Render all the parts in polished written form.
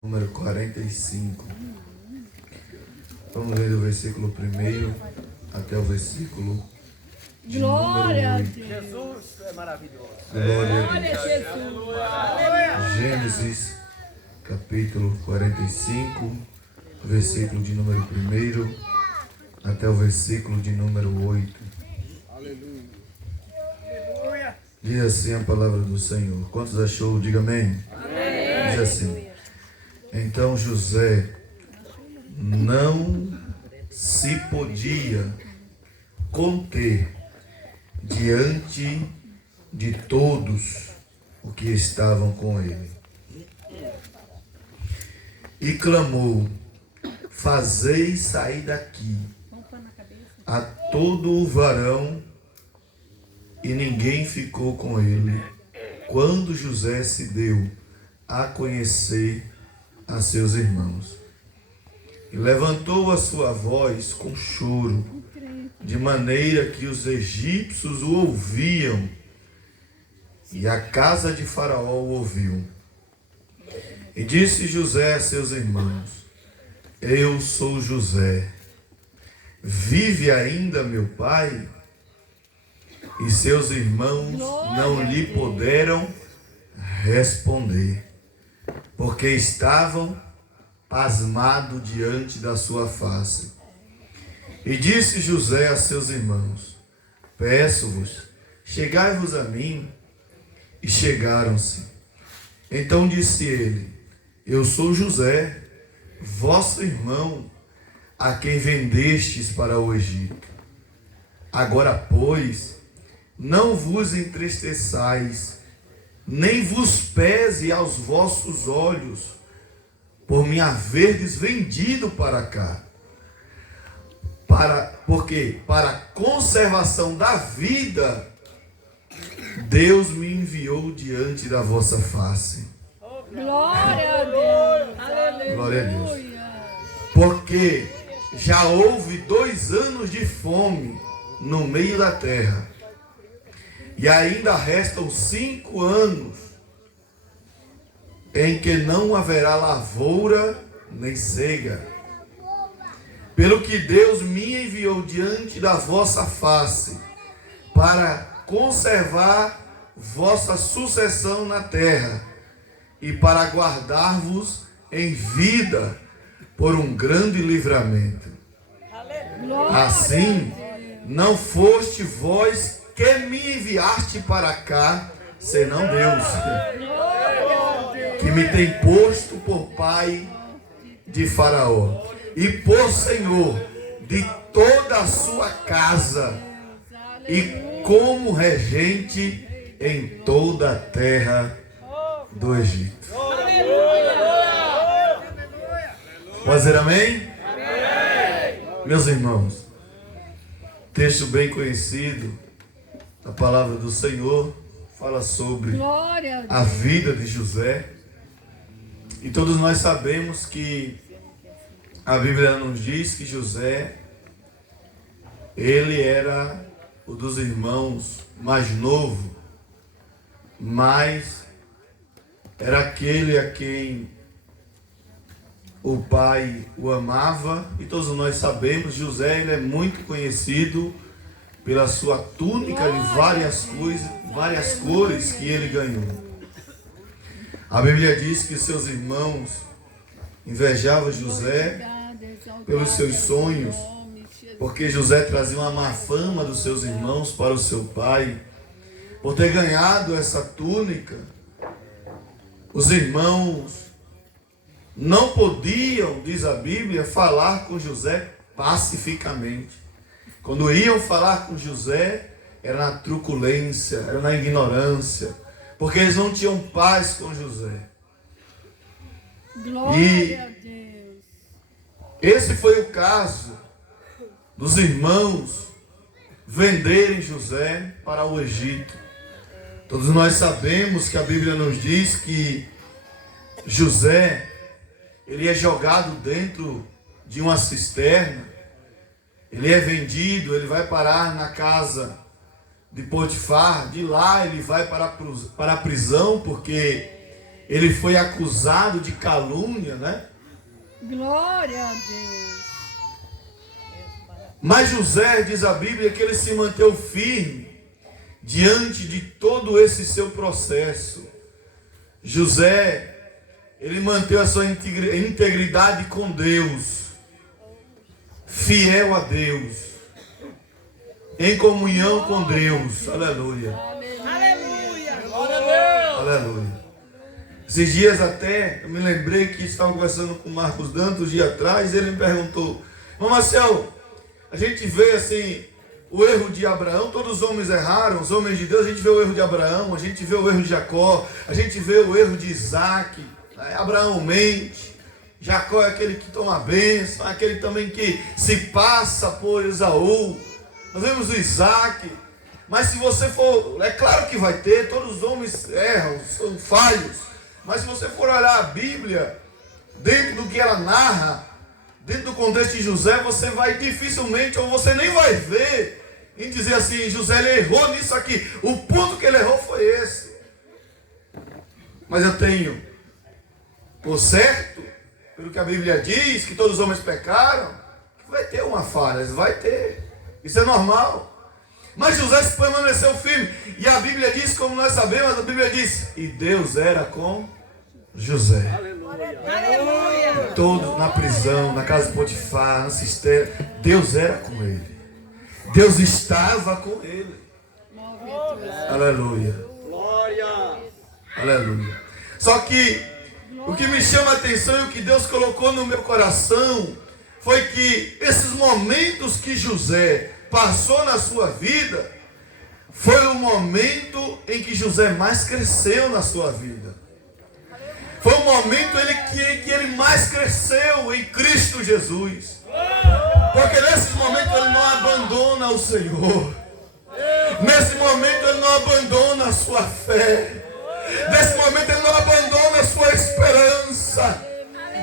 Número 45. Vamos ler do versículo 1 até o versículo de Glória a número 8. Deus. Jesus é maravilhoso. Glória a Jesus. Gênesis, capítulo 45, versículo de número 1 até o versículo de número 8. Aleluia. Diz assim a palavra do Senhor. Quantos achou? Diga amém. Amém. Diz assim: então José não se podia conter diante de todos os que estavam com ele. E clamou: fazei sair daqui a todo o varão. E ninguém ficou com ele quando José se deu a conhecer a seus irmãos. E levantou a sua voz com choro, de maneira que os egípcios o ouviam, e a casa de Faraó o ouviu. E disse José a seus irmãos: eu sou José. Vive ainda meu pai? E seus irmãos não lhe puderam responder, porque estavam pasmados diante da sua face. E disse José a seus irmãos: peço-vos, chegai-vos a mim. E chegaram-se. Então disse ele: eu sou José, vosso irmão, a quem vendestes para o Egito. Agora, pois, não vos entristeçais, nem vos pese aos vossos olhos, por me haverdes vendido para cá. Porque para a conservação da vida, Deus me enviou diante da vossa face. Glória a Deus. Aleluia. Glória a Deus. Porque já houve 2 anos de fome no meio da terra. E ainda restam 5 anos em que não haverá lavoura nem ceiga. Pelo que Deus me enviou diante da vossa face, para conservar vossa sucessão na terra, e para guardar-vos em vida por um grande livramento. Assim, não foste vós que me enviaste para cá, senão Deus, que me tem posto por pai de Faraó e por senhor de toda a sua casa e como regente em toda a terra do Egito. Pode dizer amém? Meus irmãos, texto bem conhecido, a palavra do Senhor fala sobre a vida de José. E todos nós sabemos que a Bíblia nos diz que José, ele era o dos irmãos mais novo, mas era aquele a quem o pai o amava. E todos nós sabemos, José, ele é muito conhecido pela sua túnica de várias cores que ele ganhou. A Bíblia diz que seus irmãos invejavam José pelos seus sonhos, porque José trazia uma má fama dos seus irmãos para o seu pai. Por ter ganhado essa túnica, os irmãos não podiam, diz a Bíblia, falar com José pacificamente. Quando iam falar com José, era na truculência, era na ignorância, porque eles não tinham paz com José. Glória a Deus. Esse foi o caso dos irmãos venderem José para o Egito. Todos nós sabemos que a Bíblia nos diz que José, ele é jogado dentro de uma cisterna, ele é vendido, ele vai parar na casa de Potifar. De lá ele vai para a prisão, porque ele foi acusado de calúnia, né? Glória a Deus. Mas José, diz a Bíblia, que ele se manteve firme diante de todo esse seu processo. José, ele manteve a sua integridade com Deus, fiel a Deus, em comunhão com Deus. Aleluia. Aleluia. Glória a Deus. Aleluia. Esses dias até, eu me lembrei que estava conversando com o Marcos Dantas, um dia atrás, ele me perguntou: Mas Marcel, a gente vê assim, o erro de Abraão, todos os homens erraram, os homens de Deus, a gente vê o erro de Abraão, a gente vê o erro de Jacó, a gente vê o erro de Isaac, né? Abraão mente, Jacó é aquele que toma a bênção, aquele também que se passa por Esaú, nós vemos o Isaac, mas se você for, é claro que vai ter, todos os homens erram, são falhos, mas se você for olhar a Bíblia, dentro do que ela narra, dentro do contexto de José, você vai dificilmente, ou você nem vai ver, em dizer assim, José ele errou nisso aqui. O ponto que ele errou foi esse. Mas eu tenho, por certo, pelo que a Bíblia diz, que todos os homens pecaram, que vai ter uma falha, vai ter. Isso é normal. Mas José se permaneceu firme. E a Bíblia diz, como nós sabemos, a Bíblia diz, e Deus era com José. Aleluia. Todos na prisão, na casa de Potifar, na cisterna, Deus era com ele. Deus estava com ele. Aleluia. Glória. Aleluia. Só que o que me chama a atenção e o que Deus colocou no meu coração foi que esses momentos que José passou na sua vida foi o momento em que José mais cresceu na sua vida. Foi o momento que ele mais cresceu em Cristo Jesus. Porque nesses momentos ele não abandona o Senhor. Nesse momento ele não abandona a sua fé. Nesse momento ele não abandona a sua esperança.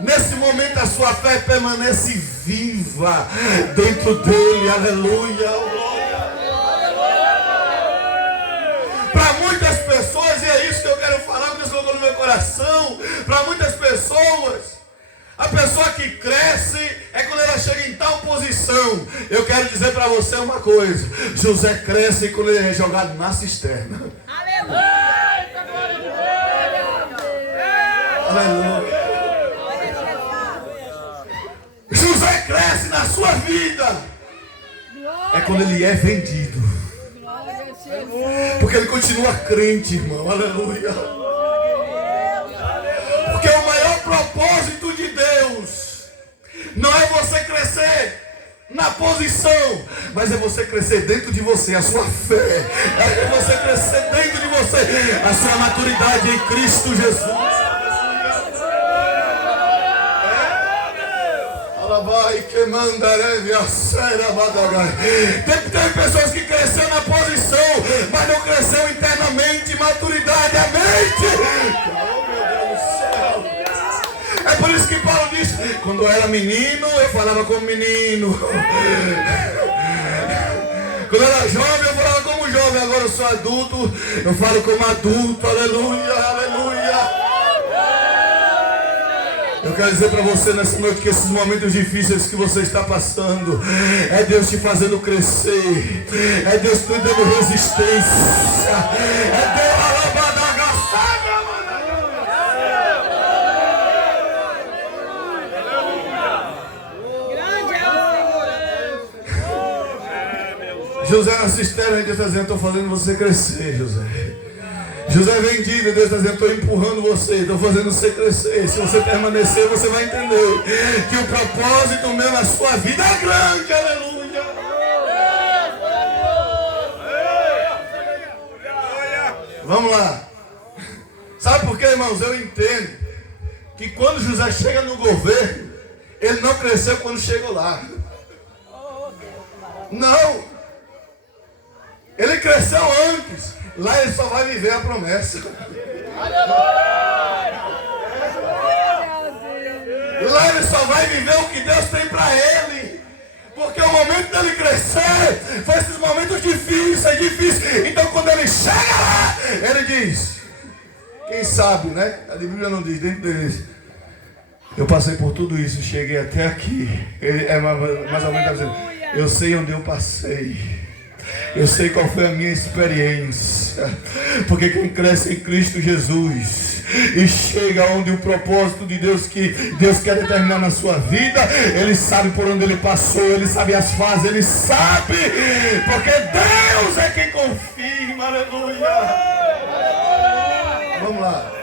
Nesse momento a sua fé permanece viva dentro dele. Aleluia. Para muitas pessoas, e é isso que eu quero falar, que Deus colocou no meu coração. Para muitas pessoas, a pessoa que cresce é quando ela chega em tal posição. Eu quero dizer para você uma coisa: José cresce quando ele é jogado na cisterna. Aleluia. José cresce na sua vida é quando ele é vendido. Porque ele continua crente, irmão. Aleluia. Porque o maior propósito de Deus não é você crescer na posição, mas é você crescer dentro de você, a sua fé. É você crescer dentro de você, a sua maturidade em Cristo Jesus. Que mandareve a cera badagai. Tem pessoas que cresceram na posição, mas não cresceu internamente, maturidade, a mente. Oh, meu Deus do céu. É por isso que Paulo diz: quando eu era menino, eu falava como menino. Quando eu era jovem, eu falava como jovem. Agora eu sou adulto, eu falo como adulto. Aleluia, aleluia. Eu quero dizer para você nessa noite que esses momentos difíceis que você está passando é Deus te fazendo crescer, é Deus te dando resistência, é Deus alabadagaçada. José na cisterna, Deus está dizendo: estou fazendo você crescer, José. José é vendido, Deus está dizendo: estou empurrando você, estou fazendo você crescer. Se você permanecer, você vai entender que o propósito meu na sua vida é grande. Aleluia. Vamos lá. Sabe por quê, irmãos? Eu entendo que quando José chega no governo, ele não cresceu quando chegou lá. Não. Ele cresceu antes. Lá ele só vai viver a promessa. Lá ele só vai viver o que Deus tem para ele. Porque o momento dele crescer foi esses momentos difíceis. Então quando ele chega lá, ele diz: Quem sabe, né? A Bíblia não diz dentro deles. Eu passei por tudo isso, cheguei até aqui. Ele é mais ou menos dizendo, eu sei onde eu passei. Eu sei qual foi a minha experiência. Porque quem cresce em Cristo Jesus e chega onde o propósito de Deus que Deus quer determinar na sua vida, ele sabe por onde ele passou, ele sabe as fases, ele sabe, porque Deus é quem confirma, aleluia. Vamos lá.